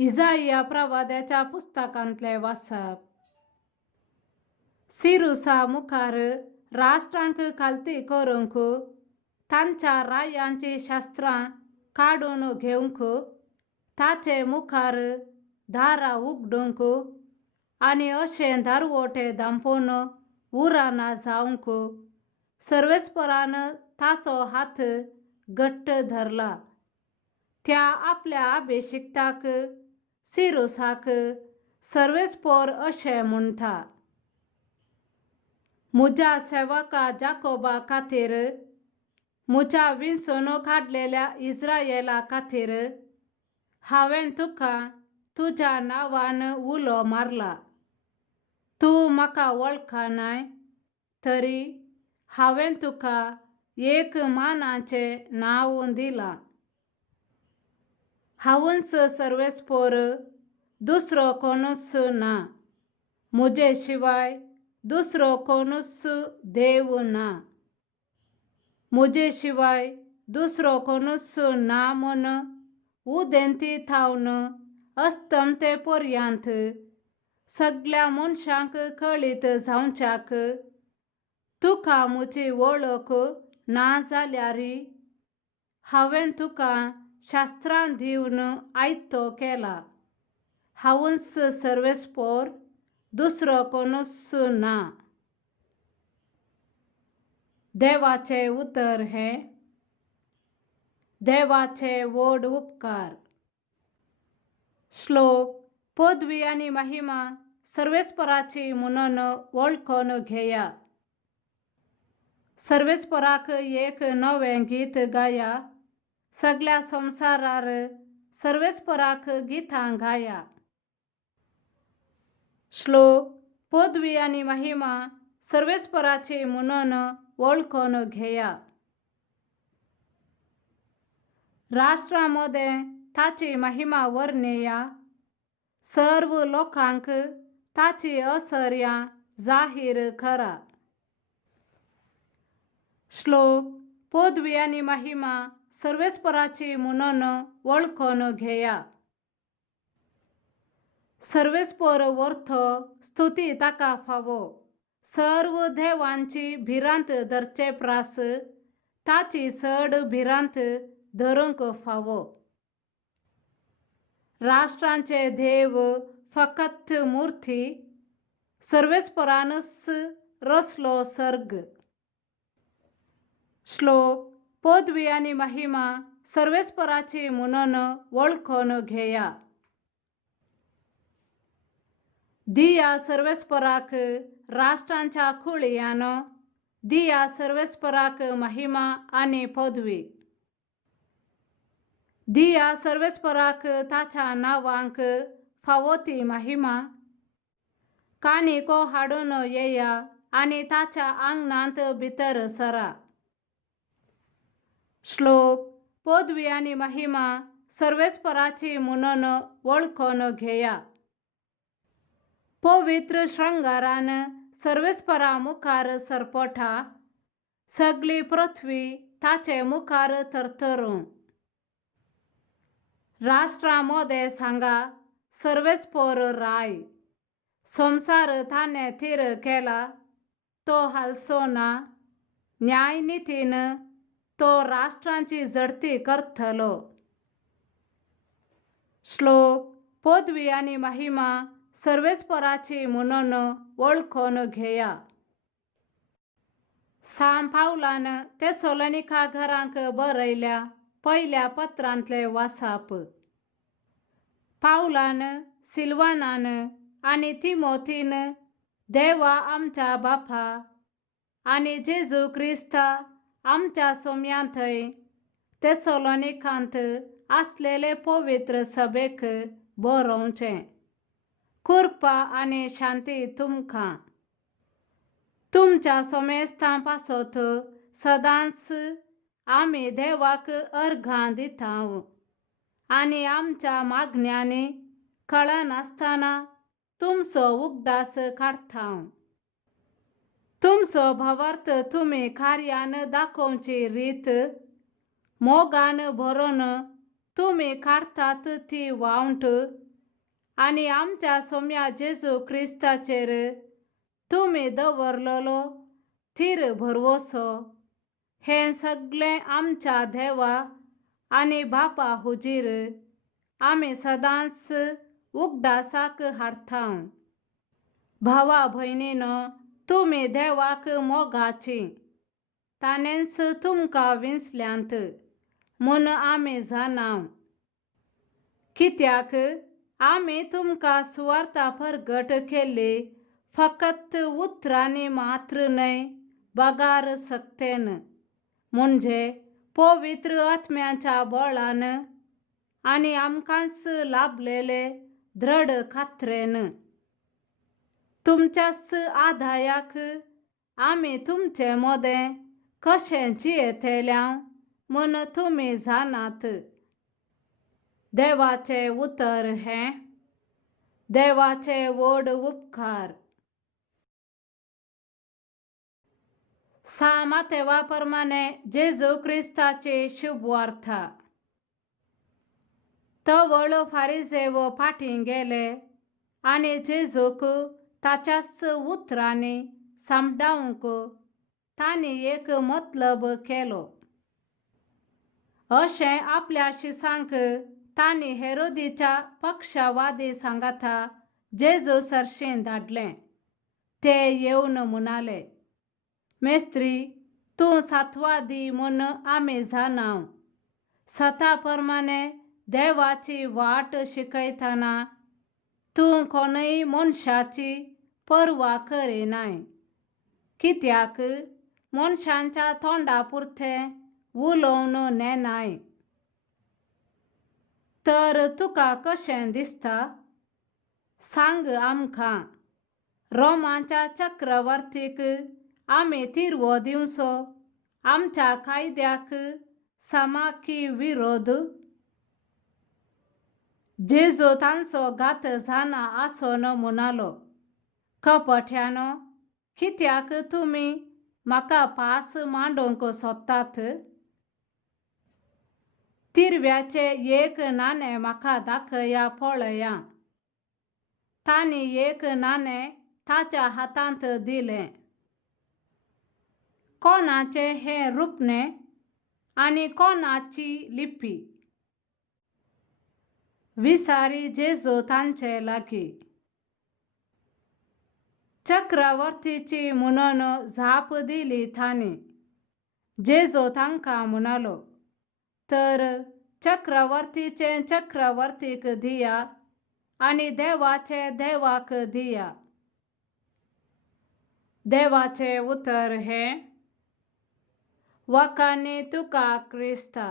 इजाइया प्रवाद्याच्या पुस्तकांतले वाचप. सिरुसा मुखार राष्ट्रांक खालती करूंक तांच्या रायांची शस्त्रां काडून घेवंक ताचे मुखार दारां उगडूंक आनी अशें दारवोटे दांपोवन उराना जावंक सर्वेस्परान ताचो हात घट्ट धरला. त्या आपल्या अभिशिक्ताक सिरुसाक सर्वेस्पोर अशें म्हणटा: म्हज्या सेवका जाकोबा खातीर, म्हज्या विंचून काडलेल्या इस्रायेला खातीर हांवें तुका तुज्या नांवान उलो मारला. तूं म्हाका वळखनाय, तरी हांवें तुका एक मानाचें नांव दिलां. हांवूच सर्वेस्पोर, दुसरो कोणूच ना. म्हजे शिवाय दुसरो कोणूच देव ना. म्हजे शिवाय दुसरो कोणूच ना म्हूण उदेंती थावन अस्तंते पर्यंत सगळ्या मनशांक कळीत जावच्याक तुका म्हजी वळख ना जाल्यारी हांवें तुका शास्त्रां दिवन आयतो केला. हांवूच सर्वेस्पोर, दुसरो कोणूच ना. देवाचे उतर हे. देवाचे व्हड उपकार. श्लोक. पदवी आनी महिमा सर्वेस्पराची म्हणून वळखून घेया. सर्वेस्पराक एक नवें गीत गाया. सगळ्या संवसारार सर्वेस्पराक गितां गाया. श्लोक. पदवी आनी महिमा सर्वेस्पराची म्हणून वळखून घेया. राष्ट्रांमध्ये ताची महिमा वर्णेया. सर्व लोकांक ताची ऐश्वर्या जाहीर करा. श्लोक. पदवी आनी महिमा सर्वेस्पराची म्हणून वळखून घेया. सर्वेस्पर वर्थो स्तुती ताका फावो. सर्व देवांची भिरांत धरचे प्रास ताची चड भिरांत धरूंक फावो. राष्ट्रांचे देव फकत मूर्ती, सर्वेस्परानच रचलो सर्ग. श्लोक. पदवी आनी महिमा सर्वेस्पराची म्हणून वळखून घेया. दिया सर्वेस्पराक राष्ट्रांच्या कुळयान. दिया सर्वेस्पराक महिमा आनी पदवी. दिया सर्वेस्पराक ताच्या नांवांक फावो ती महिमा. काणिको हाडून येया आनी ताच्या आंगणांत भितर सरा. श्लोक. पदवी आनी महिमा सर्वेस्पराची म्हणून वळखून घेया. पवित्र श्रृंगारान सर्वेस्परा मुखार सरपटा. सगळी पृथ्वी ताचे मुखार थरथरूं. राष्ट्रांमध्ये सांगा, सर्वेस्पर राय. संसार ताणे थीर केला, तो हालचो ना. न्यायनितीन तो राष्ट्रांची जडती करतलो. श्लोक. पदवी आनी महिमा सर्वेस्पराची म्हणून वळखून घेया. सांत पावलान थेसलोनिका घरांक बरयल्या पयल्या पत्रांतले वाचप. पावलान, सिल्वानान आनी तिमोथीन देवा आमच्या बापा आनी जेजू क्रिस्ता आमच्या सोम्यांथय थेसलोनिकांत आसलेले पवित्र सभेक बरोवचें. कृपा आनी शांती तुमकां. तुमच्या सोमेस्तां पासत सदांच आमी देवाक अर्घां दितांव आनी आमच्या मागण्यांनी कळनासतना तुमचो उगडास काडटांव. तुमचो भावार्थ तुमी कार्यान दाखोवची रीत मोगान भरून तुमी काडटात ती वावंट आणि आमच्या सोम्या जेजू क्रिस्ताचेर तुमी दवरलेलो थीर भरवोसो हें सगळें आमच्या देवा आनी बापा हुजीर आमी सदांच उगडासाक हाडटां. भावा भयणीनो, तुमी देवाक मोगाची. ताणेंच तुमकां विंचल्यांत म्हूण आमी जाणां. कित्याक आमी तुमकां सुवार्ता परगट केली फकत उतरांनी मात्र न्हय, बगार सक्तेन, म्हणजे पवित्र आत्म्याच्या बळान आनी आमकांच लाभलेले दृढ खात्रेन. तुमच्याच आदायाक आमी तुमचे मोदें कशें जियेतल्यां म्हूण तुमी जाणात. देवाचें उतर हें देवाचे व्हड उपकार. सामातेवा प्रमाणे जेजू क्रिस्ताची शुभवार्ता. तवळ फारिसेव फाटीं गेले आनी जेजूक ताच्याच उतरांनी समजावंक तांणी एक मतलब केलो. अशें आपल्या शिसांक तांणी हेरोदीच्या पक्षवादी सांगाता जेजू सरशीं धाडलें. ते येवन म्हणाले, मेस्त्री, तूं सातवादी म्हूण आमी जाणां. सता प्रमाणे देवाची वाट शिकयतना तूं कोणय मनशाची पर्वा करिनाय. कित्याक मनशांच्या तोंडा पुरतें उलोवन नेनाय. तर तुका कशें दिसता? सांग आमकां. रोमाच्या चक्रवर्तीक आमी तिरवो दिवचो आमच्या कायद्याक समा की विरोध? जेजू तांचो घात जाणा आसोन म्हणालो, कपट्यानो, कित्याक तुमी म्हाका पास मांडूंक सोदतात? तिरव्याचे एक नाणें म्हाका दाखया पळया. तांणी एक नाणें ताच्या हातांत दिलें. कोणाचें हें रुपणें आनी कोणाची लिपी? विचारी जेजू तांचे लागीं. चक्रवर्तीची म्हणून झाप दिली तांणी. जेजू तांकां म्हणालो, तर चक्रवर्तीचें चक्रवर्तीक दिया आनी देवाचें देवाक दिया. देवाचें उतर हें, वखाणी तुका क्रिस्ता.